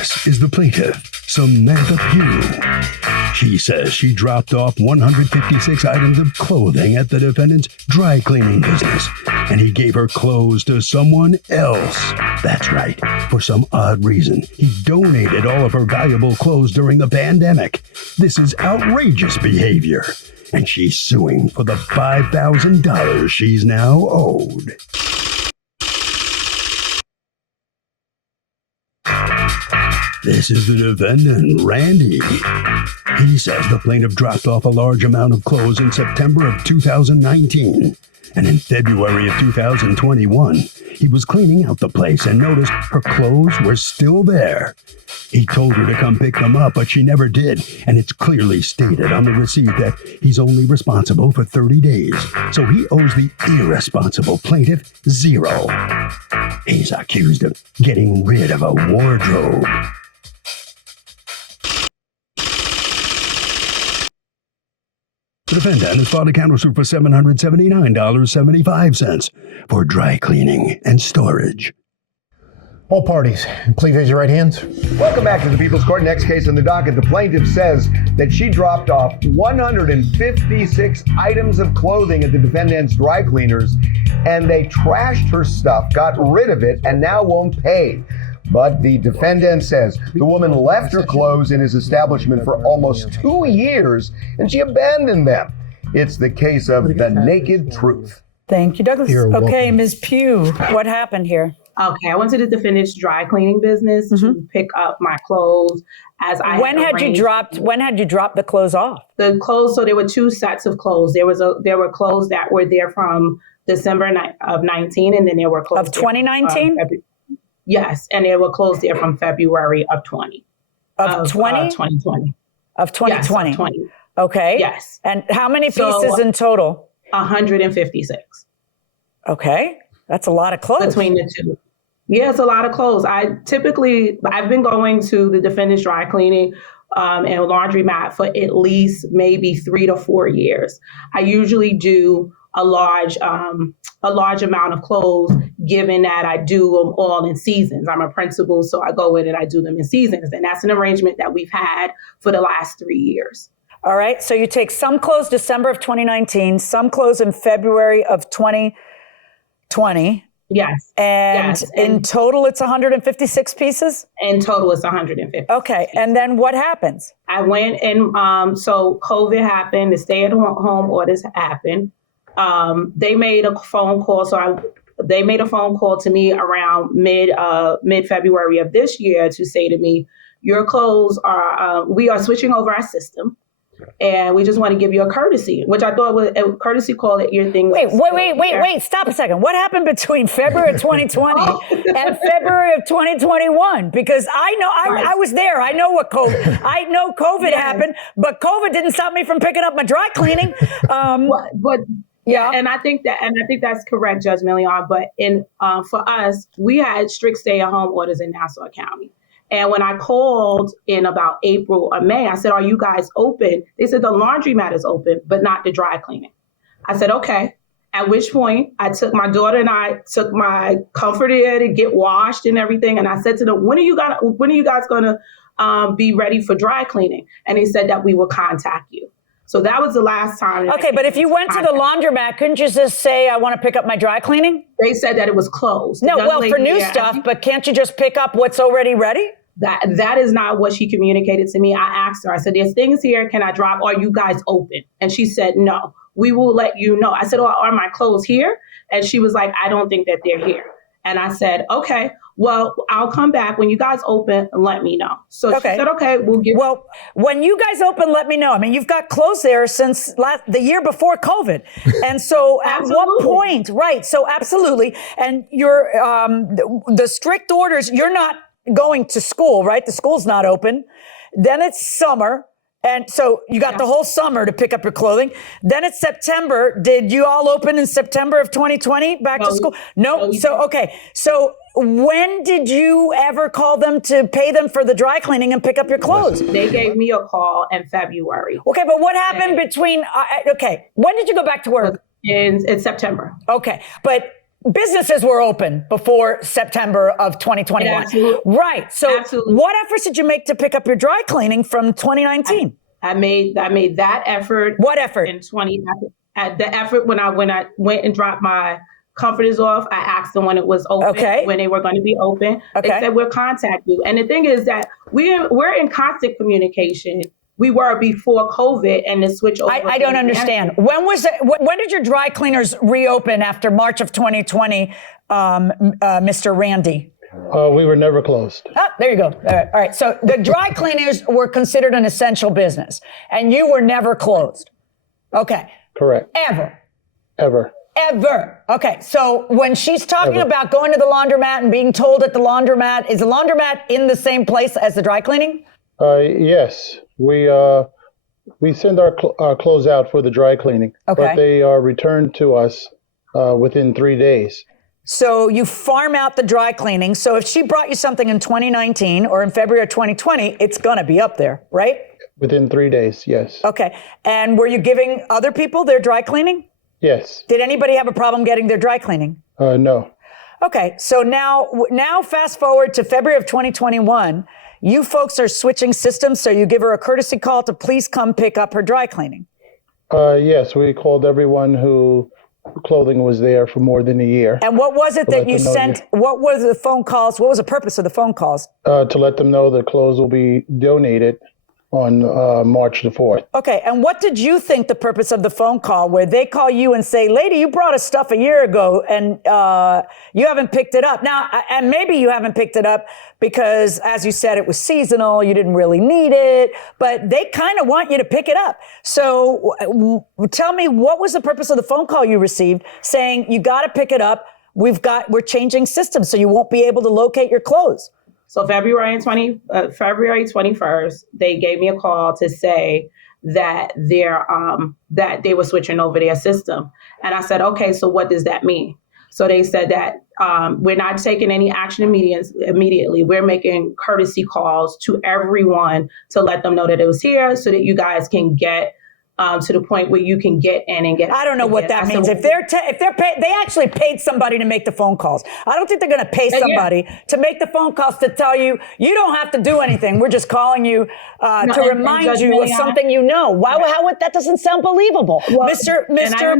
This is the plaintiff, Samantha Pugh. She says she dropped off 156 items of clothing at the defendant's dry cleaning business, and he gave her clothes to someone else. That's right. For some odd reason, he donated all of her valuable clothes during the pandemic. This is outrageous behavior, and she's suing for the $5,000 she's now owed. This is the defendant, Randy. He says the plaintiff dropped off a large amount of clothes in September of 2019. And in February of 2021, he was cleaning out the place and noticed her clothes were still there. He told her to come pick them up, but she never did. And it's clearly stated on the receipt that he's only responsible for 30 days. So he owes the irresponsible plaintiff $0. He's accused of getting rid of a wardrobe. The defendant has filed a countersuit for $779.75 for dry cleaning and storage. All parties, please raise your right hands. Welcome back to the People's Court. Next case on the docket. The plaintiff says that she dropped off 156 items of clothing at the defendant's dry cleaners, and they trashed her stuff, got rid of it, and now won't pay. But the defendant says the woman left her clothes in his establishment for almost 2 years, and she abandoned them. It's the case of the naked truth. Thank you, Douglas. Okay, Ms. Pugh, what happened here? Okay, I went to the defendant's dry cleaning business to pick up my clothes as I When had you dropped the clothes off? The clothes, so there were two sets of clothes. There were clothes that were there from December of 19, and then there were clothes of 2019. Yes, and they were closed there from February of 20. Of 2020? Of 2020. Yes, of 20. Okay. Yes. And how many pieces in total? 156. Okay. That's a lot of clothes. Between the two. Yeah, it's a lot of clothes. I've been going to the defendant's dry cleaning and laundromat for at least maybe 3 to 4 years. I usually do a large amount of clothes, given that I do them all in seasons. I'm a principal, so I go in and I do them in seasons. And that's an arrangement that we've had for the last 3 years. All right. So you take some clothes December of 2019, some clothes in February of 2020. Yes. And in total, it's 156 pieces? In total, it's 150. Okay. And then what happens? I went and so COVID happened, the stay-at-home orders happened. They made a phone call. They made a phone call to me around mid-February of this year to say to me, your clothes are, we are switching over our system. And we just want to give you a courtesy, which I thought was a courtesy call that your thing. Wait, stop a second. What happened between February of 2020 and February of 2021? Because I was there. I know what COVID happened, but COVID didn't stop me from picking up my dry cleaning. Yeah, and I think that's correct, Judge Million. But for us, we had strict stay-at-home orders in Nassau County. And when I called in about April or May, I said, "Are you guys open?" They said the laundromat is open, but not the dry cleaning. I said, "Okay." At which point, my daughter and I took my comforter to get washed and everything. And I said to them, "When are you guys going to be ready for dry cleaning?" And they said that we will contact you. So that was the last time. Okay, but if you went to the laundromat, couldn't you just say, I want to pick up my dry cleaning? They said that it was closed. No, well, for new stuff, but can't you just pick up what's already ready? That is not what she communicated to me. I asked her, I said, there's things here, can I drop? Are you guys open? And she said, no, we will let you know. I said, are my clothes here? And she was like, I don't think that they're here. And I said, okay, well, I'll come back when you guys open and let me know. So she said, okay, we'll give. Well, when you guys open, let me know. I mean, you've got clothes there since the year before COVID. And so at what point, right. So absolutely. And you're, the strict orders, you're not going to school, right? The school's not open. Then it's summer. And so you got the whole summer to pick up your clothing. Then it's September. Did you all open in September of 2020 back to school? No. So, okay. So when did you ever call them to pay them for the dry cleaning and pick up your clothes? They gave me a call in February. Okay. But what happened between, when did you go back to work? In September. Okay. But businesses were open before September of 2021. Right. So what efforts did you make to pick up your dry cleaning from 2019? I made that effort. What effort? The effort when I went and dropped my comforters off, I asked them when it was open, when they were going to be open. They said, we'll contact you. And the thing is that we're in constant communication. We were before COVID and the switch over. I don't understand. When did your dry cleaners reopen after March of 2020, Mr. Randy? We were never closed. There you go. All right. So the dry cleaners were considered an essential business and you were never closed. Okay. Correct. Ever. Okay. So when she's talking about going to the laundromat and being told at the laundromat, is the laundromat in the same place as the dry cleaning? Yes. We send our clothes out for the dry cleaning, but they are returned to us within 3 days. So you farm out the dry cleaning. So if she brought you something in 2019 or in February of 2020, it's going to be up there, right? Within 3 days, yes. Okay. And were you giving other people their dry cleaning? Yes. Did anybody have a problem getting their dry cleaning? No. Okay. So now fast forward to February of 2021. You folks are switching systems, so you give her a courtesy call to please come pick up her dry cleaning. Yes, we called everyone who clothing was there for more than a year. And what was it that you sent? What were the phone calls? What was the purpose of the phone calls? To let them know the clothes will be donated on March the 4th. Okay, and what did you think the purpose of the phone call, where they call you and say, lady, you brought us stuff a year ago and you haven't picked it up. Now, and maybe you haven't picked it up because, as you said, it was seasonal, you didn't really need it, but they kind of want you to pick it up. So tell me, what was the purpose of the phone call you received saying you got to pick it up, we're changing systems so you won't be able to locate your clothes? So February 21st, they gave me a call to say that that they were switching over their system. And I said, okay, so what does that mean? So they said that we're not taking any action immediately. We're making courtesy calls to everyone to let them know that it was here so that you guys can get to the point where you can get in and get. I don't know what that means. If they're paid, they actually paid somebody to make the phone calls. I don't think they're going to pay somebody to make the phone calls to tell you don't have to do anything. We're just calling you to remind you of something you know. That doesn't sound believable, well, Mr.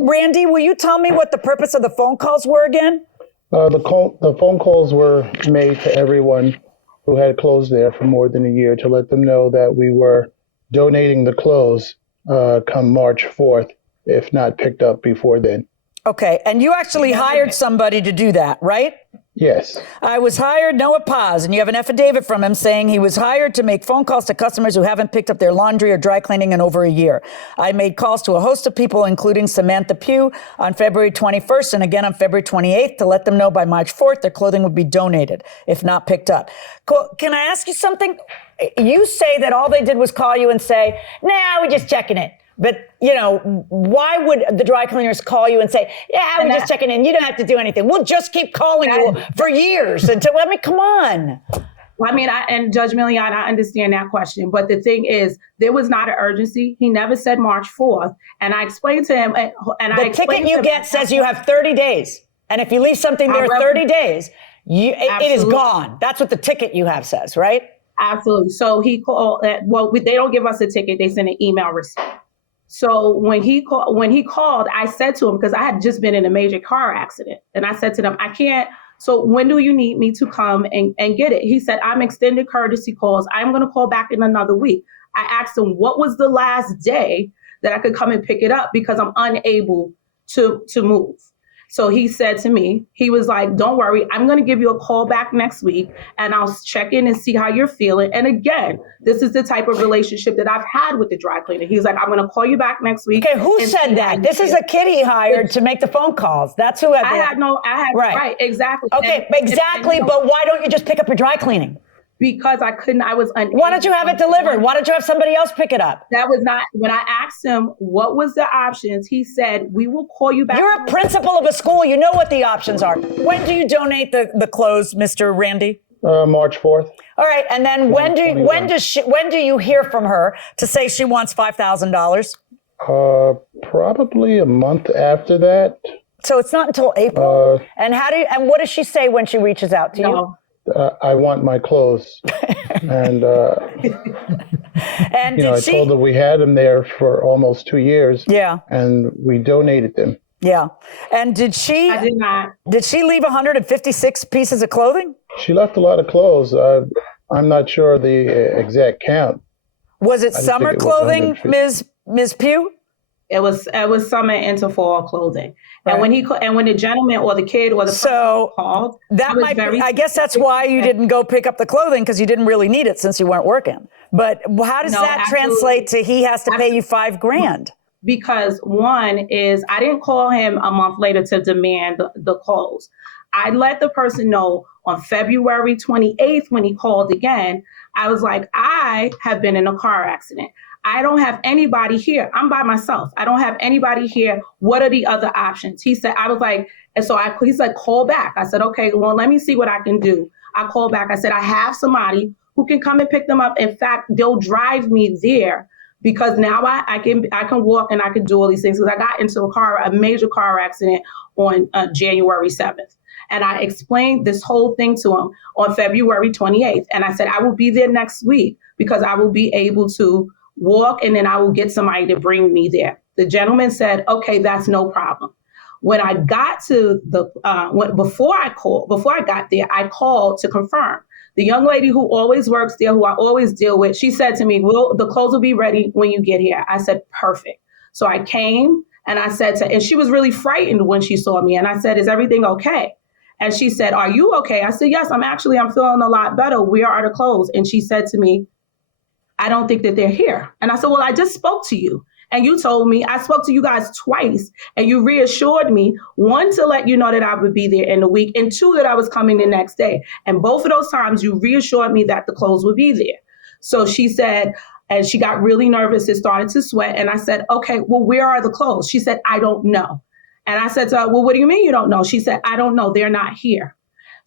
Randy. Will you tell me what the purpose of the phone calls were again? The phone calls were made to everyone who had clothes there for more than a year to let them know that we were donating the clothes come March 4th, if not picked up before then. Okay. And you actually hired somebody to do that, right? Yes. I was hired, Noah Paz, and you have an affidavit from him saying he was hired to make phone calls to customers who haven't picked up their laundry or dry cleaning in over a year. I made calls to a host of people, including Samantha Pugh, on February 21st and again on February 28th to let them know by March 4th their clothing would be donated, if not picked up. Can I ask you something? You say that all they did was call you and say, nah, we're just checking it. But, why would the dry cleaners call you and say, yeah, we're just checking in. You don't have to do anything. We'll just keep calling you for years until, come on. Well, and Judge Millian, I understand that question. But the thing is, there was not an urgency. He never said March 4th. And I explained to him. The ticket you get says you have 30 days. And if you leave something there 30 days, it is gone. That's what the ticket you have says, right? Absolutely. So he called. They don't give us a ticket. They send an email receipt. So when he called, I said to him, because I had just been in a major car accident, and I said to them, I can't. So when do you need me to come and get it? He said, I'm extended courtesy calls. I'm going to call back in another week. I asked him, what was the last day that I could come and pick it up because I'm unable to move. So he said to me, he was like, don't worry, I'm going to give you a call back next week and I'll check in and see how you're feeling. And again, this is the type of relationship that I've had with the dry cleaner. He's like, I'm going to call you back next week. Okay, who said that? This is a kid he hired to make the phone calls. That's who right, exactly. Okay, exactly. But why don't you just pick up your dry cleaning? Because I couldn't, I was unable. Why don't you have it delivered? Why don't you have somebody else pick it up? That was not, when I asked him what was the options, he said, we will call you back. You're a principal of a school. You know what the options are. When do you donate the clothes, Mr. Randy? March 4th. All right. And then when do you hear from her to say she wants $5,000? Probably a month after that. So it's not until April. And what does she say when she reaches out to you? I want my clothes. And, and I told her we had them there for almost 2 years. Yeah. And we donated them. Yeah. And I did not. Did she leave 156 pieces of clothing? She left a lot of clothes. I'm not sure the exact count. Was it summer clothing, Ms. Pugh? It was summer into fall clothing. Right. And when the gentleman or the kid or the person called, that might be, I guess that's why you didn't go pick up the clothing, because you didn't really need it since you weren't working. But how does that translate to he has to pay you $5,000? Because one is I didn't call him a month later to demand the clothes. I let the person know on February 28th when he called again. I was like, I have been in a car accident. I don't have anybody here. I'm by myself. I don't have anybody here. What are the other options? He said, he said, call back. I said, okay, well, let me see what I can do. I called back. I said, I have somebody who can come and pick them up. In fact, they'll drive me there because now I can walk and I can do all these things. Because I got into a major car accident on January 7th. And I explained this whole thing to him on February 28th. And I said, I will be there next week because I will be able to walk and then I will get somebody to bring me there. The gentleman said, okay, that's no problem. When I got to before I got there, I called to confirm. The young lady who always works there, who I always deal with, she said to me, the clothes will be ready when you get here. I said, perfect. So I came and I said and she was really frightened when she saw me. And I said, is everything okay? And she said, are you okay? I said, yes, I'm feeling a lot better. Where are the clothes? And she said to me, I don't think that they're here. And I said, well, I just spoke to you. And you told me, I spoke to you guys twice. And you reassured me, one, to let you know that I would be there in a week. And two, that I was coming the next day. And both of those times you reassured me that the clothes would be there. So she said, and she got really nervous. It started to sweat. And I said, okay, well, where are the clothes? She said, I don't know. And I said to her, well, what do you mean you don't know? She said, I don't know. They're not here.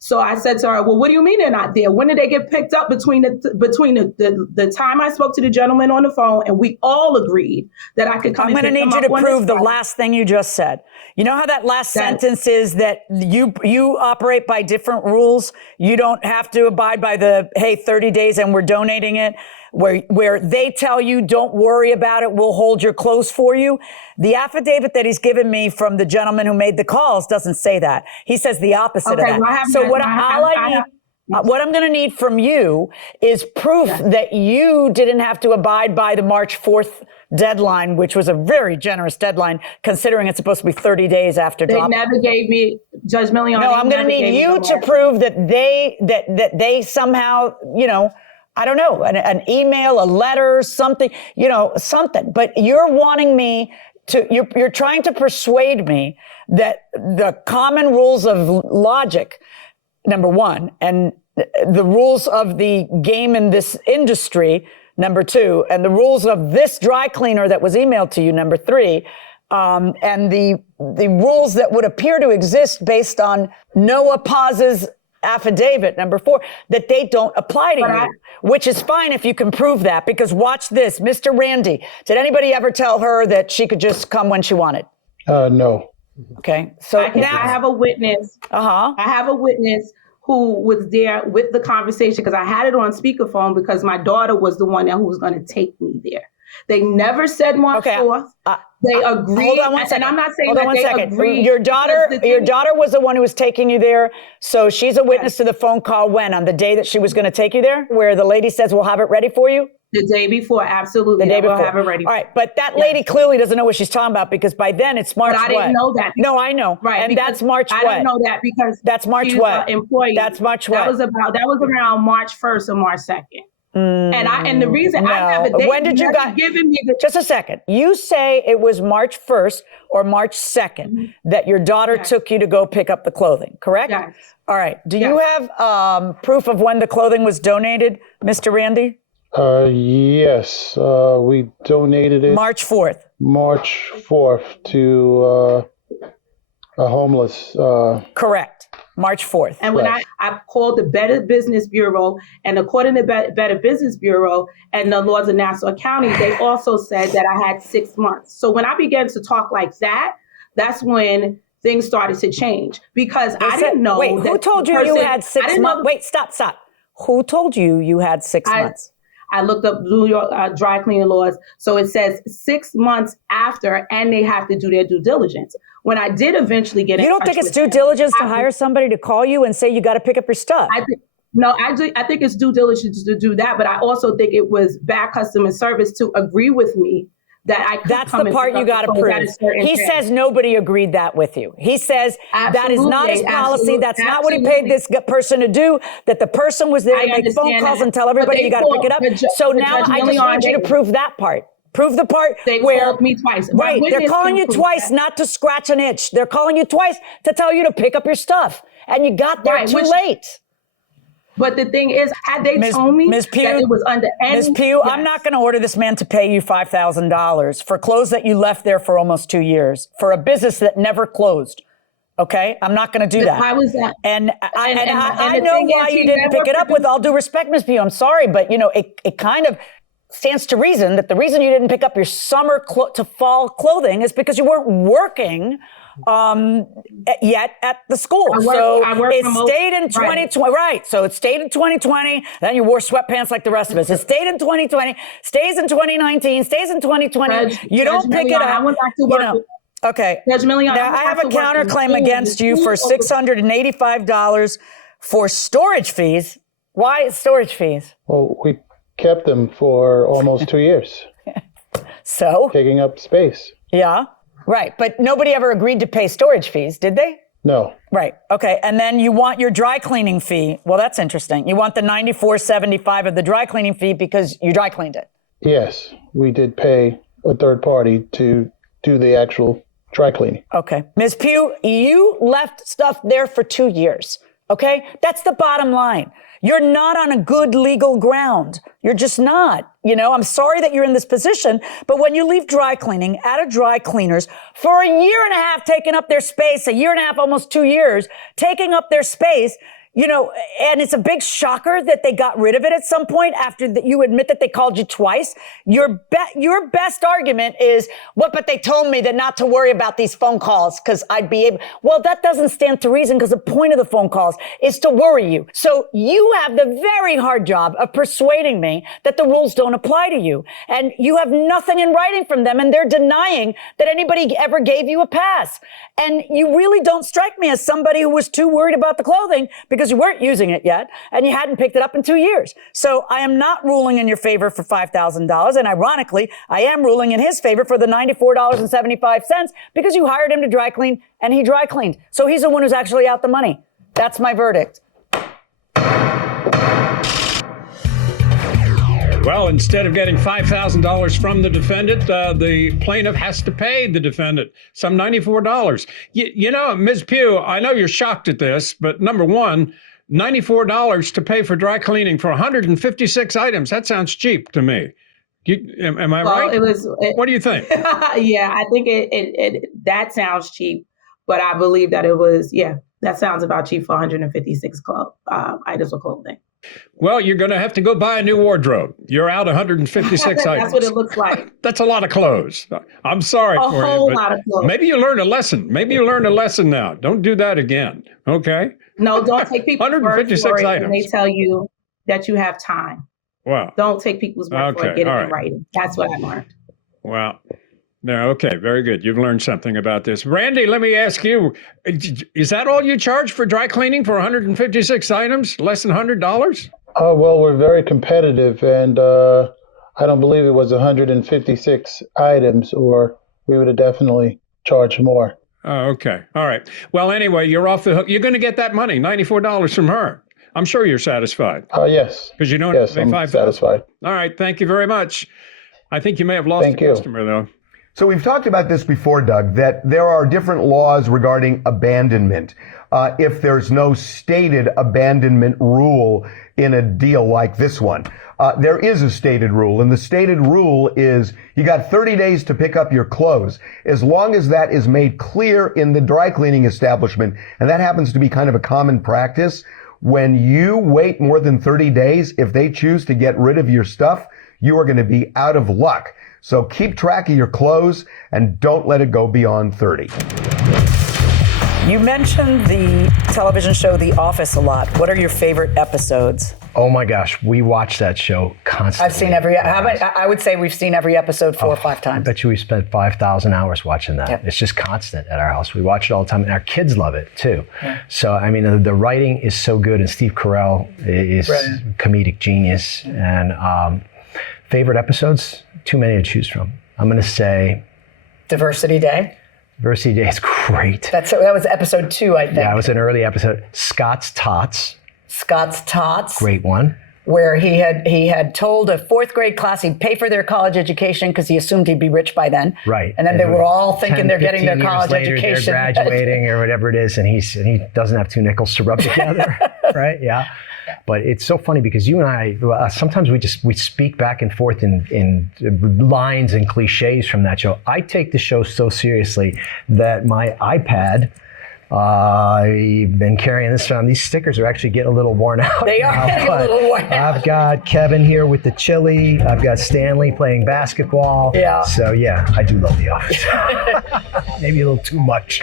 So I said to her, well, what do you mean they're not there? When did they get picked up between the time I spoke to the gentleman on the phone and we all agreed that I could come I'm going to need you to prove the last thing you just said. You know how that last sentence is that you operate by different rules? You don't have to abide by 30 days and we're donating it. Where they tell you, don't worry about it, we'll hold your clothes for you. The affidavit that he's given me from the gentleman who made the calls doesn't say that. He says the opposite of that. Well, what I'm going to need from you is proof that you didn't have to abide by the March 4th deadline, which was a very generous deadline, considering it's supposed to be 30 days after drop. They never gave me, Judge Milian. No, I'm going to need you to prove that they somehow, I don't know, an email, a letter, something, something. But you're wanting me to, you're trying to persuade me that the common rules of logic, number one, and the rules of the game in this industry, number two, and the rules of this dry cleaner that was emailed to you, number three, and the rules that would appear to exist based on Noah Paz's affidavit, number four, that they don't apply to you, which is fine if you can prove that, because watch this, Mr. Randy, did anybody ever tell her that she could just come when she wanted? No. Okay. So I have a witness. I have a witness who was there with the conversation because I had it on speakerphone because my daughter was the one who was going to take me there. They never said March 4th. They agreed. Hold on one second. And I'm not saying that they agreed. Your daughter was the one who was taking you there. So she's a witness to the phone call when? On the day that she was going to take you there? Where the lady says, we'll have it ready for you? The day before, absolutely. The day before. We'll have it ready. All right. But that lady clearly doesn't know what she's talking about because by then it's March what? But I didn't know that. No, I know. Right. And that's March what? I don't know that because that's March what? Employee. That's March what? That was around March 1st or March 2nd. And the reason when did you guys given me just a second? You say it was March 1st or March 2nd that your daughter took you to go pick up the clothing, correct? Yes. All right. Do you have proof of when the clothing was donated, Mr. Randy? Yes. We donated it March 4th. March 4th to a homeless. Correct. March 4th. And when I called the Better Business Bureau, and according to Better Business Bureau and the laws of Nassau County, they also said that I had 6 months. So when I began to talk like that, that's when things started to change because I didn't know. Wait, who told you you had 6 months? Wait, stop. Who told you you had 6 months? I looked up New York dry cleaning laws. So it says 6 months after, and they have to do their due diligence. When I did eventually get in touch with You don't think it's due diligence to hire somebody to call you and say you got to pick up your stuff? I think it's due diligence to do that. But I also think it was bad customer service to agree with me that I could That's the part you got to prove. He says nobody agreed that with you. He says that is not his policy. That's not what he paid this person to do, that the person was there to make phone calls and tell everybody you got to pick it up. So now I just want you to prove that part. Prove the part they where called me twice. Right, they're calling you twice not to scratch an itch. They're calling you twice to tell you to pick up your stuff. And you got there too late. But the thing is, had they told me that it was under any... Ms. Pugh, I'm not going to order this man to pay you $5,000 for clothes that you left there for almost 2 years, for a business that never closed. Okay? I'm not going to do that. Why was that? And I know why you didn't pick it up, with all due respect, Ms. Pugh. I'm sorry, but, it kind of stands to reason that the reason you didn't pick up your summer to fall clothing is because you weren't working yet at the school. It stayed in 2020. Right. So it stayed in 2020. Then you wore sweatpants like the rest of us. It stayed in 2020, stays in 2019, stays in 2020. You don't pick it up. I went back to work. Okay. Judge Million, now I have a counterclaim against you for $685 for storage fees. Why storage fees? Well, we kept them for almost 2 years. So? Taking up space. Yeah. Right. But nobody ever agreed to pay storage fees, did they? No. Right. Okay. And then you want your dry cleaning fee. Well, that's interesting. You want the $94.75 of the dry cleaning fee because you dry cleaned it. Yes. We did pay a third party to do the actual dry cleaning. Okay. Ms. Pugh, you left stuff there for 2 years. Okay? That's the bottom line. You're not on a good legal ground. You're just not. I'm sorry that you're in this position, but when you leave dry cleaning at a dry cleaner's for a year and a half taking up their space, a year and a half, almost 2 years, taking up their space, and it's a big shocker that they got rid of it at some point after that you admit that they called you twice. Your best argument is, but they told me that not to worry about these phone calls because I'd be able. Well, that doesn't stand to reason because the point of the phone calls is to worry you. So you have the very hard job of persuading me that the rules don't apply to you. And you have nothing in writing from them, and they're denying that anybody ever gave you a pass. And you really don't strike me as somebody who was too worried about the clothing because you weren't using it yet and you hadn't picked it up in 2 years. So I am not ruling in your favor for $5,000. And ironically, I am ruling in his favor for the $94.75 because you hired him to dry clean and he dry cleaned. So he's the one who's actually out the money. That's my verdict. Well, instead of getting $5,000 from the defendant, the plaintiff has to pay the defendant some $94. Ms. Pugh, I know you're shocked at this, but number one, $94 to pay for dry cleaning for 156 items. That sounds cheap to me. Am I right? What do you think? Yeah, I think that sounds cheap, but I believe that it was, that sounds about cheap for 156 items of clothing. Well, you're going to have to go buy a new wardrobe. You're out 156 items. That's what it looks like. That's a lot of clothes. I'm sorry for you. A whole lot of clothes. Maybe you learned a lesson. Now. Don't do that again. Okay? No, don't take people's word for it items. when they tell you that you have time. Wow. Don't take people's word for it. Get it in writing. That's what I learned. Well, no, okay, very good. You've learned something about this. Randy, let me ask you, is that all you charge for dry cleaning for 156 items, less than $100? Well, we're very competitive, and I don't believe it was 156 items, or we would have definitely charged more. Oh, okay. All right. Well, anyway, you're off the hook. You're going to get that money, $94 from her. I'm sure you're satisfied. Yes. Because you don't have to pay $5,000. Satisfied. All right. Thank you very much. I think you may have lost a customer, though. So we've talked about this before, Doug, that there are different laws regarding abandonment. If there's no stated abandonment rule in a deal like this one, there is a stated rule. And the stated rule is you got 30 days to pick up your clothes, as long as that is made clear in the dry cleaning establishment. And that happens to be kind of a common practice. When you wait more than 30 days, if they choose to get rid of your stuff, you are going to be out of luck. So keep track of your clothes and don't let it go beyond 30. You mentioned the television show The Office a lot. What are your favorite episodes? Oh my gosh, we watch that show constantly. I've seen I would say we've seen every episode 4 or 5 times. I bet you we spent 5,000 hours watching that. Yep. It's just constant at our house. We watch it all the time, and our kids love it too. Yeah. So, I mean, the writing is so good, and Steve Carell is comedic genius. And favorite episodes? Too many to choose from. I'm going to say Diversity Day. Diversity Day is great. That was episode 2, I think. Yeah, it was an early episode. Scott's Tots. Scott's Tots. Great one. Where he had told a 4th grade class he'd pay for their college education because he assumed he'd be rich by then. Right. And then they were all thinking they're getting their college later, education. They're graduating or whatever it is, and he doesn't have 2 nickels to rub together. Right? Yeah. But it's so funny because you and I, sometimes we speak back and forth in lines and cliches from that show. I take the show so seriously that my iPad, I've been carrying this around. These stickers are actually getting a little worn out. They are getting a little worn out. I've got Kevin here with the chili. I've got Stanley playing basketball. Yeah. So yeah, I do love The Office. Maybe a little too much.